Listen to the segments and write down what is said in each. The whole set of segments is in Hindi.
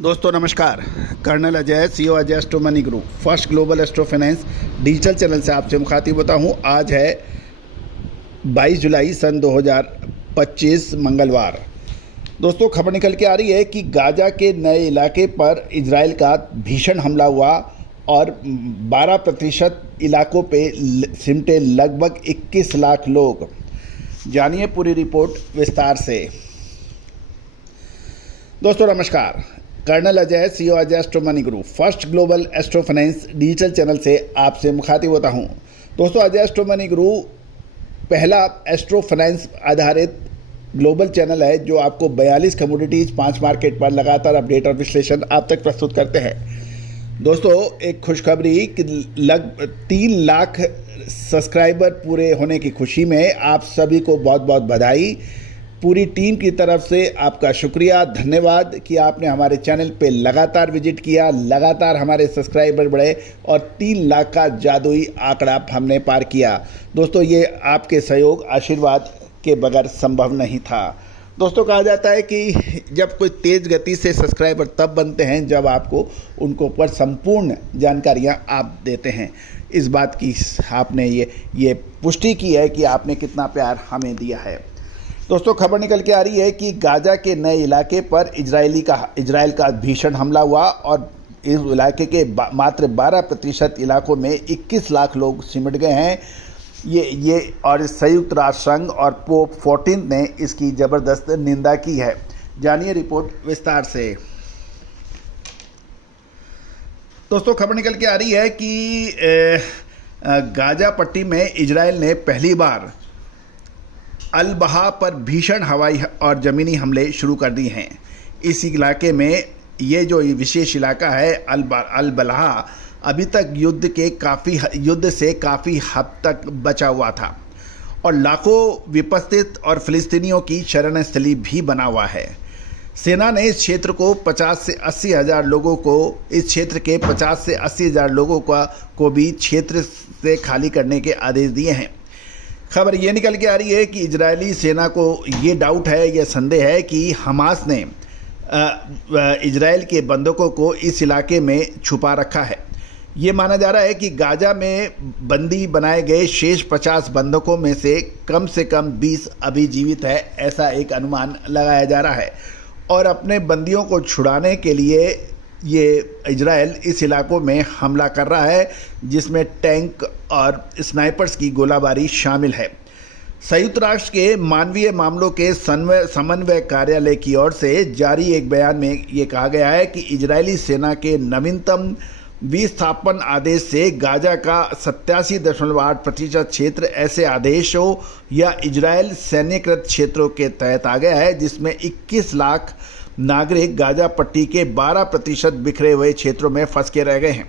दोस्तों नमस्कार। Colonel Ajay, CEO Ajay astro money group, first global astro finance digital channel से आपसे मुखातिब होता हूं। आज है 22 जुलाई सन 2025 मंगलवार। दोस्तों खबर निकल के आ रही है कि गाजा के नए इलाके पर इजराइल का भीषण हमला हुआ और 12% इलाकों पे सिमटे लगभग 21 लाख लोग। जानिए पूरी रिपोर्ट विस्तार से। दोस्तों नमस्कार। Colonel Ajay, CEO Ajay astro money group, first global astro finance digital channel से आपसे मुखातिब होता हूं। दोस्तों अजय एस्ट्रो मनी ग्रुप पहला एस्ट्रो फाइनेंस आधारित ग्लोबल चैनल है जो आपको 42 कमोडिटीज़ 5 मार्केट पर लगातार अपडेट और विश्लेषण आप तक प्रस्तुत करते हैं। दोस्तों एक खुशखबरी कि लगभग 3 लाख सब्सक्राइबर पूरे होने की खुशी में आप सभी को बहुत बहुत बधाई। पूरी टीम की तरफ से आपका शुक्रिया, धन्यवाद कि आपने हमारे चैनल पे लगातार विजिट किया, लगातार हमारे सब्सक्राइबर बढ़े और 3 लाख का जादुई आंकड़ा हमने पार किया। दोस्तों ये आपके सहयोग आशीर्वाद के बगैर संभव नहीं था। दोस्तों कहा जाता है कि जब कोई तेज़ गति से सब्सक्राइबर तब बनते हैं जब आपको उनको ऊपर संपूर्ण जानकारियां आप देते हैं। इस बात की आपने ये पुष्टि की है कि आपने कितना प्यार हमें दिया है। दोस्तों खबर निकल के आ रही है कि गाजा के नए इलाके पर इजराइल का भीषण हमला हुआ और इस इलाके के मात्र 12% इलाकों में 21 लाख लोग सिमट गए हैं। ये और संयुक्त राष्ट्र संघ और पोप 14 ने इसकी ज़बरदस्त निंदा की है। जानिए रिपोर्ट विस्तार से। दोस्तों खबर निकल के आ रही है कि गाजा पट्टी में इजराइल ने पहली बार अल-बहा पर भीषण हवाई और ज़मीनी हमले शुरू कर दिए हैं। इस इलाके में ये जो विशेष इलाका है अल-बहा अभी तक युद्ध से काफ़ी हद तक बचा हुआ था और लाखों विपस्थित और फिलिस्तीनियों की शरण स्थली भी बना हुआ है। सेना ने इस क्षेत्र को 50 से 80 हज़ार लोगों को इस क्षेत्र के 50 से 80 हज़ार लोगों को भी क्षेत्र से खाली करने के आदेश दिए हैं। खबर ये निकल के आ रही है कि इजरायली सेना को ये डाउट है, यह संदेह है कि हमास ने इजराइल के बंधकों को इस इलाके में छुपा रखा है। ये माना जा रहा है कि गाजा में बंदी बनाए गए शेष 50 बंधकों में से कम 20 अभी जीवित है, ऐसा एक अनुमान लगाया जा रहा है। और अपने बंदियों को छुड़ाने के लिए ये इजराइल इस इलाकों में हमला कर रहा है जिसमें टैंक और स्नाइपर्स की गोलाबारी शामिल है। संयुक्त राष्ट्र के मानवीय मामलों के समन्वय कार्यालय की ओर से जारी एक बयान में ये कहा गया है कि इजरायली सेना के नवीनतम विस्थापन आदेश से गाजा का 87.8% क्षेत्र ऐसे आदेशों या इजरायल सैन्यकृत क्षेत्रों के तहत आ गया है जिसमें 21 लाख नागरिक गाजा पट्टी के 12% बिखरे हुए क्षेत्रों में फंस के रह गए हैं।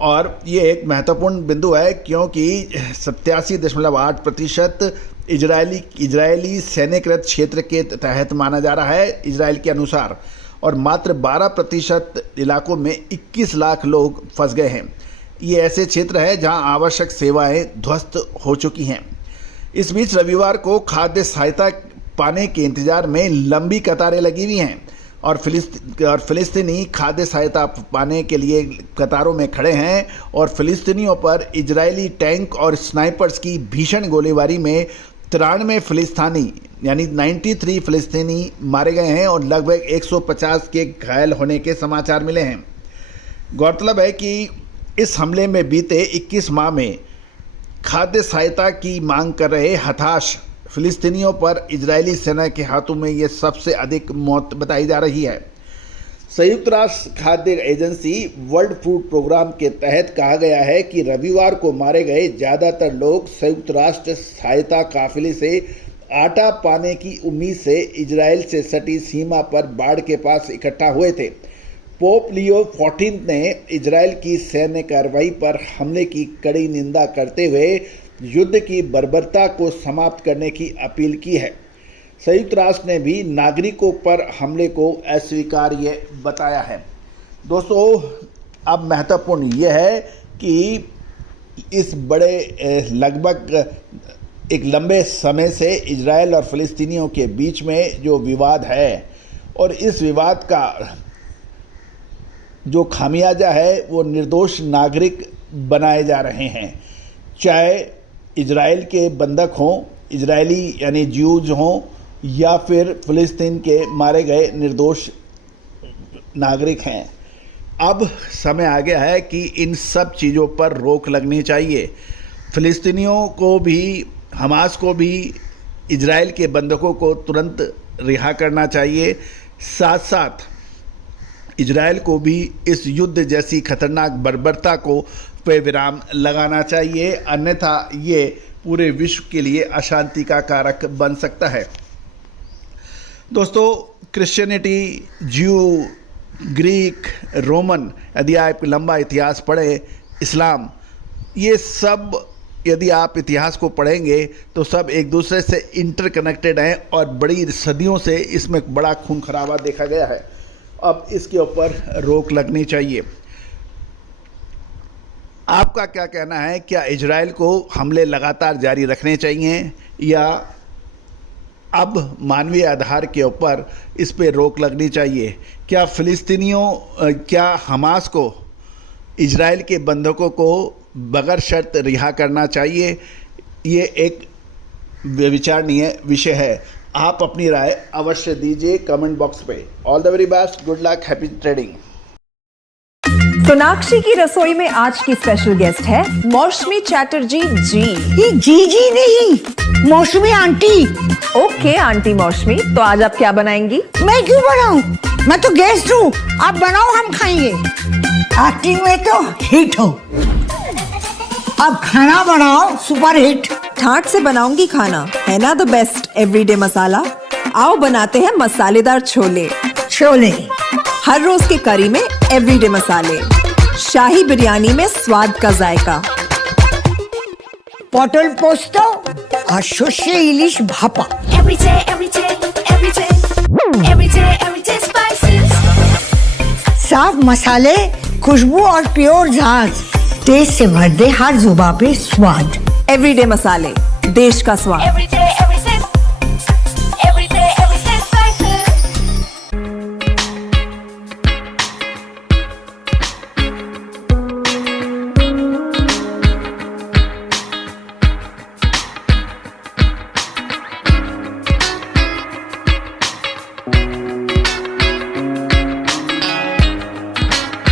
और ये एक महत्वपूर्ण बिंदु है क्योंकि 87.8% इजरायली सैन्यकृत क्षेत्र के तहत माना जा रहा है इजराइल के अनुसार, और मात्र 12% इलाकों में 21 लाख लोग फंस गए हैं। ये ऐसे क्षेत्र है जहां आवश्यक सेवाएं ध्वस्त हो चुकी हैं। इस बीच रविवार को खाद्य सहायता पाने के इंतजार में लंबी कतारें लगी हुई हैं और फिलिस्तीनी खाद्य सहायता पाने के लिए कतारों में खड़े हैं और फिलिस्तीनियों पर इजरायली टैंक और स्नाइपर्स की भीषण गोलीबारी में 93 फिलिस्तीनी यानी 93 फिलिस्तीनी मारे गए हैं और लगभग 150 के घायल होने के समाचार मिले हैं। गौरतलब है कि इस हमले में बीते 21 माह में खाद्य सहायता की मांग कर रहे हताश फिलिस्तीनियों पर इजरायली सेना के हाथों में ये सबसे अधिक मौत बताई जा रही है। संयुक्त राष्ट्र खाद्य एजेंसी वर्ल्ड फूड प्रोग्राम के तहत कहा गया है कि रविवार को मारे गए ज़्यादातर लोग संयुक्त राष्ट्र सहायता काफिले से आटा पाने की उम्मीद से इजराइल से सटी सीमा पर बाढ़ के पास इकट्ठा हुए थे। पोप लियो 14 ने इजराइल की सैन्य कार्रवाई पर हमले की कड़ी निंदा करते हुए युद्ध की बर्बरता को समाप्त करने की अपील की है। संयुक्त राष्ट्र ने भी नागरिकों पर हमले को अस्वीकार्य बताया है। दोस्तों अब महत्वपूर्ण यह है कि इस बड़े लगभग एक लंबे समय से इजराइल और फ़िलिस्तीनियों के बीच में जो विवाद है और इस विवाद का जो खामियाजा है वो निर्दोष नागरिक बनाए जा रहे हैं, चाहे इजराइल के बंधक हों, इजरायली यानी ज्यूज हों, या फिर फ़िलिस्तीन के मारे गए निर्दोष नागरिक हैं। अब समय आ गया है कि इन सब चीज़ों पर रोक लगनी चाहिए। फ़िलिस्तीनियों को भी, हमास को भी इजराइल के बंधकों को तुरंत रिहा करना चाहिए। साथ साथ इजराइल को भी इस युद्ध जैसी खतरनाक बर्बरता को पे विराम लगाना चाहिए, अन्यथा ये पूरे विश्व के लिए अशांति का कारक बन सकता है। दोस्तों, क्रिश्चियनिटी, ज्यू, ग्रीक, रोमन, यदि आप लंबा इतिहास पढ़ें, इस्लाम, ये सब यदि आप इतिहास को पढ़ेंगे तो सब एक दूसरे से इंटरकनेक्टेड हैं और बड़ी सदियों से इसमें बड़ा खून खराबा देखा गया है। अब इसके ऊपर रोक लगनी चाहिए। आपका क्या कहना है? क्या इजराइल को हमले लगातार जारी रखने चाहिए या अब मानवीय आधार के ऊपर इस पे रोक लगनी चाहिए? क्या फ़िलिस्तीनियों, क्या हमास को इजराइल के बंधकों को बगैर शर्त रिहा करना चाहिए? ये एक विचारणीय विषय है। आप अपनी राय अवश्य दीजिए कमेंट बॉक्स पे। All the very best, good luck, happy trading. Sonakshi की रसोई में आज की स्पेशल गेस्ट है मौसमी चैटर्जी जी। ये जी नहीं, मौसमी आंटी। ओके आंटी मौसमी, तो आज आप क्या बनाएंगी? मैं क्यों बनाऊं? मैं तो गेस्ट हूँ, आप बनाओ, हम खाएंगे। एक्टिंग में तो हिट हो, अब खाना बनाओ सुपर हिट। ठाट से बनाऊंगी खाना, है ना द बेस्ट एवरीडे मसाला। आओ बनाते हैं मसालेदार छोले। छोले हर रोज के करी में एवरीडे मसाले, शाही बिरयानी में स्वाद का जायका। पटल पोस्तो और सर्षे इलिश भापा। साफ मसाले, खुशबू और प्योर झांझ, टेस्ट से भर दे हर जुबान पे स्वाद। एवरीडे मसाले, देश का स्वाद।